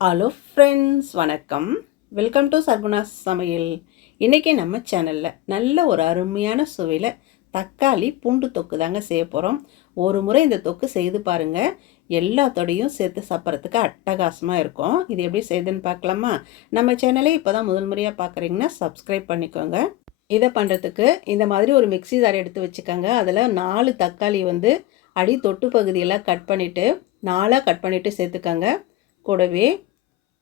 Hello friends வணக்கம். Welcome to Sarguna Samayal. இன்றைக்கி நம்ம சேனலில் நல்ல ஒரு அருமையான சுவையில் தக்காளி பூண்டு தொக்கு தாங்க செய்ய போகிறோம் ஒரு முறை இந்த தொக்கு செய்து பாருங்கள் எல்லாத்தோடையும் சேர்த்து சாப்பிட்றதுக்கு அட்டகாசமாக இருக்கும். இது எப்படி செய்யுதுன்னு பார்க்கலாமா? நம்ம சேனலே இப்போ தான் முதல் முறையாக பார்க்குறீங்கன்னா சப்ஸ்கிரைப் பண்ணிக்கோங்க. இதை பண்ணுறதுக்கு இந்த மாதிரி ஒரு மிக்சி ஜார் எடுத்து வச்சுக்கோங்க. அதில் நாலு தக்காளி வந்து அடி தொட்டு பகுதியெல்லாம் கட் பண்ணிவிட்டு நாலாக கட் பண்ணிவிட்டு சேர்த்துக்கோங்க. கூடவே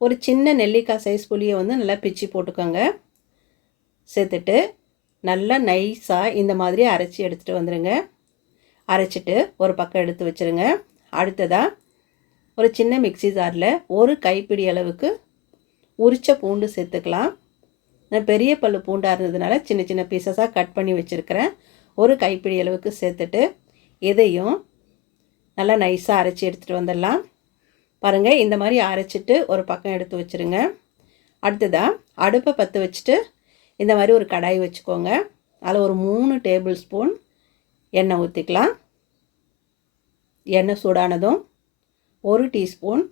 ஒரு சின்ன நெல்லிக்காய் சைஸ் புளியை வந்து நல்லா பிச்சு போட்டுக்கோங்க. சேர்த்துட்டு நல்லா நைஸாக இந்த மாதிரி அரைச்சி எடுத்துகிட்டு வந்துடுங்க அரைச்சிட்டு ஒரு பக்கம் எடுத்து வச்சுருங்க. அடுத்ததாக ஒரு சின்ன மிக்சி ஜாரில் ஒரு கைப்பிடி அளவுக்கு உரிச்ச பூண்டு சேர்த்துக்கலாம். நான் பெரிய பல்லு பூண்டாக இருந்ததுனால சின்ன சின்ன பீசஸாக கட் பண்ணி வச்சுருக்கிறேன். ஒரு கைப்பிடி அளவுக்கு சேர்த்துட்டு இதையும் நல்லா நைஸாக அரைச்சி எடுத்துகிட்டு வந்துடலாம். பாருங்கள் இந்த மாதிரி அரைச்சிட்டு ஒரு பக்கம் எடுத்து வச்சுருங்க. அடுத்ததாக அடுப்பை பற்ற வச்சுட்டு இந்த மாதிரி ஒரு கடாய் வச்சுக்கோங்க. அதில் ஒரு மூணு டேபிள் ஸ்பூன் எண்ணெய் ஊற்றிக்கலாம். எண்ணெய் சூடானதும் ஒரு டீஸ்பூன்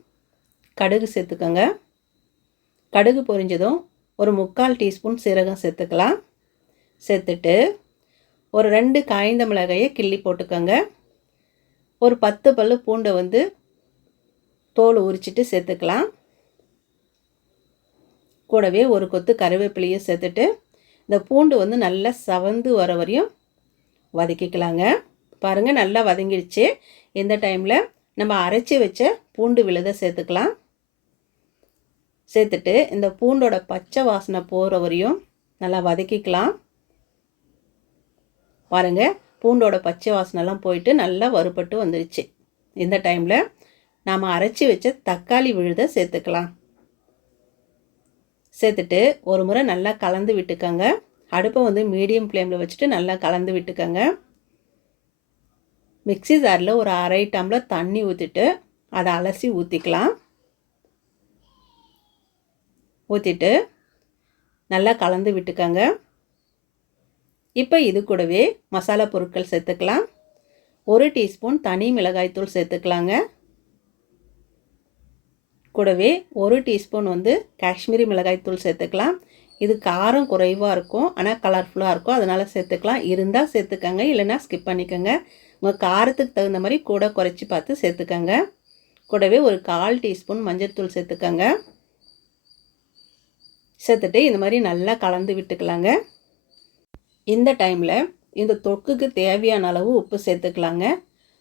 கடுகு சேர்த்துக்கோங்க. கடுகு பொரிஞ்சதும் ஒரு முக்கால் டீஸ்பூன் சீரகம் சேர்த்துக்கலாம். சேர்த்துட்டு ஒரு ரெண்டு காய்ந்த மிளகாயை கிள்ளி போட்டுக்கோங்க. ஒரு பத்து பல் பூண்டை வந்து தோல் உரிச்சிட்டு சேர்த்துக்கலாம். கூடவே ஒரு கொத்து கருவேப்பிலையும் சேர்த்துட்டு இந்த பூண்டு வந்து நல்லா சவந்து வர வரையும் வதக்கிக்கலாங்க. பாருங்கள் நல்லா வதங்கிடுச்சு. இந்த டைமில் நம்ம அரைச்சி வச்ச பூண்டு விழுதை சேர்த்துக்கலாம். சேர்த்துட்டு இந்த பூண்டோட பச்சை வாசனை போகிற வரையும் நல்லா வதக்கிக்கலாம். பாருங்கள் பூண்டோட பச்சை வாசனைலாம் போயிட்டு நல்லா வறுபட்டு வந்துடுச்சு இந்த டைமில் நாம் அரைச்சி வச்ச தக்காளி விழுதை சேர்த்துக்கலாம். சேர்த்துட்டு ஒரு முறை நல்லா கலந்து விட்டுக்கோங்க. அடுப்பை வந்து மீடியம் ஃப்ளேமில் வச்சுட்டு நல்லா கலந்து விட்டுக்கோங்க. மிக்சி ஜாரில் ஒரு அரை டம்ளர் தண்ணி ஊற்றிட்டு அதை அலசி ஊற்றிக்கலாம் ஊற்றிட்டு நல்லா கலந்து விட்டுக்கோங்க. இப்போ இது கூடவே மசாலா பொருட்கள் சேர்த்துக்கலாம். ஒரு டீஸ்பூன் தனி மிளகாய்த்தூள் சேர்த்துக்கலாங்க. கூடவே ஒரு டீஸ்பூன் வந்து காஷ்மீரி மிளகாய்த்தூள் சேர்த்துக்கலாம். இது காரம் குறைவாக இருக்கும். ஆனால் கலர்ஃபுல்லாக இருக்கும். அதனால் சேர்த்துக்கலாம். இருந்தால் சேர்த்துக்கங்க. இல்லைன்னா ஸ்கிப் பண்ணிக்கோங்க. உங்கள் காரத்துக்கு தகுந்த மாதிரி கூட குறைச்சி பார்த்து சேர்த்துக்கங்க. கூடவே ஒரு கால் டீஸ்பூன் மஞ்சள்தூள் சேர்த்துக்கங்க. சேர்த்துட்டு இந்த மாதிரி நல்லா கலந்து விட்டுக்கலாங்க. இந்த டைமில் இந்த தொக்குக்கு தேவையான அளவு உப்பு சேர்த்துக்கலாங்க.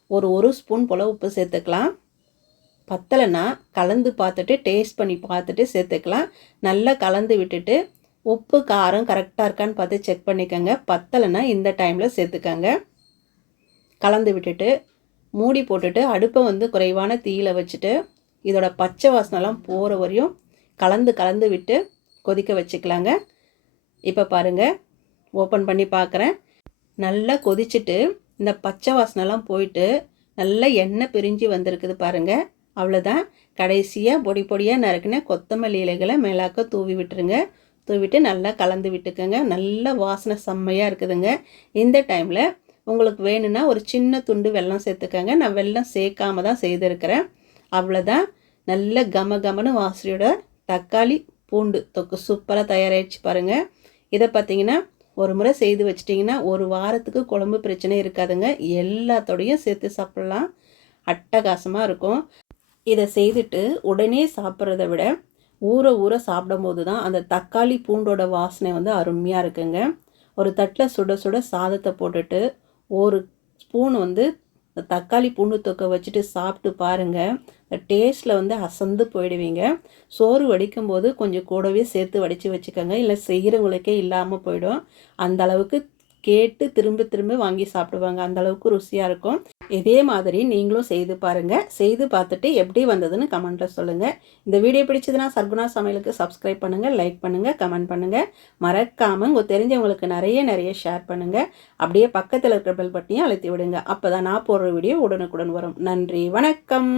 ஒரு ஒரு ஸ்பூன் போல் உப்பு சேர்த்துக்கலாம். பத்தலைன்னா கலந்து பார்த்துட்டு டேஸ்ட் பண்ணி பார்த்துட்டு சேர்த்துக்கலாம். நல்லா கலந்து விட்டுட்டு உப்பு காரம் கரெக்டாக இருக்கான்னு பார்த்து செக் பண்ணிக்கோங்க. பத்தலைன்னா இந்த டைமில் சேர்த்துக்கோங்க. கலந்து விட்டுட்டு மூடி போட்டுட்டு அடுப்பை வந்து குறைவான தீயில் வச்சுட்டு இதோட பச்சை வாசனைலாம் போகிற வரையும் கலந்து கலந்து விட்டு கொதிக்க வச்சுக்கலாங்க. இப்போ பாருங்கள் ஓப்பன் பண்ணி பார்க்குறேன். நல்லா கொதிச்சுட்டு இந்த பச்சை வாசனைலாம் போயிட்டு நல்லா எண்ணெய் பிரிஞ்சு வந்திருக்குது பாருங்கள் அவ்வளோதான் கடைசியாக பொடி பொடியாக நறுக்கின கொத்தமல்லி இலைகளை மேலாக்க தூவி விட்டுருங்க. தூவிட்டு நல்லா கலந்து விட்டுக்கோங்க. நல்ல வாசனை செம்மையாக இருக்குதுங்க. இந்த டைமில் உங்களுக்கு வேணும்னா ஒரு சின்ன துண்டு வெல்லம் சேர்த்துக்கோங்க. நான் வெல்லம் சேர்க்காம தான் செய்திருக்கிறேன். அவ்வளோதான் நல்ல கம கமனு வாசனையோட தக்காளி பூண்டு தொக்கு சூப்பராக தயாராகிடுச்சு பாருங்கள் இதை பார்த்தீங்கன்னா ஒரு முறை செய்து வச்சிட்டிங்கன்னா ஒரு வாரத்துக்கு குழம்பு பிரச்சனை இருக்காதுங்க. எல்லாத்தோடையும் சேர்த்து சாப்பிட்லாம். அட்டகாசமாக இருக்கும். இதை செய்துட்டு உடனே சாப்பிட்றத விட ஊற ஊற சாப்பிடும்போது தான் அந்த தக்காளி பூண்டோட வாசனை வந்து அருமையாக இருக்குங்க. ஒரு தட்டில் சுட சுட சாதத்தை போட்டுட்டு ஒரு ஸ்பூன் வந்து தக்காளி பூண்டு தொக்கை வச்சுட்டு சாப்பிட்டு பாருங்கள் டேஸ்ட்டில் வந்து அசந்து போயிடுவீங்க. சோறு வடிக்கும் போது கொஞ்சம் கூடவே சேர்த்து வடித்து வச்சுக்கோங்க. இல்லை செய்கிறவங்களுக்கே இல்லாமல் போயிடும். அந்த அளவுக்கு கேட்டு திரும்ப திரும்ப வாங்கி சாப்பிடுவாங்க. அந்த அளவுக்கு ருசியாக இருக்கும். இதே மாதிரி நீங்களும் செய்து பாருங்கள் செய்து பார்த்துட்டு எப்படி வந்ததுன்னு கமெண்ட்டில் சொல்லுங்கள் இந்த வீடியோ பிடிச்சதுன்னா சர்குணா சமையலுக்கு சப்ஸ்கிரைப் பண்ணுங்கள் லைக் பண்ணுங்கள் கமெண்ட் பண்ணுங்கள் மறக்காமல் உங்கள் தெரிஞ்சவங்களுக்கு நிறைய நிறைய ஷேர் பண்ணுங்கள் அப்படியே பக்கத்தில் இருக்கிற பெல் பட்டியும் அழுத்தி விடுங்க. அப்போ தான் நான் போடுற வீடியோ உடனுக்குடன் வரும். நன்றி வணக்கம்.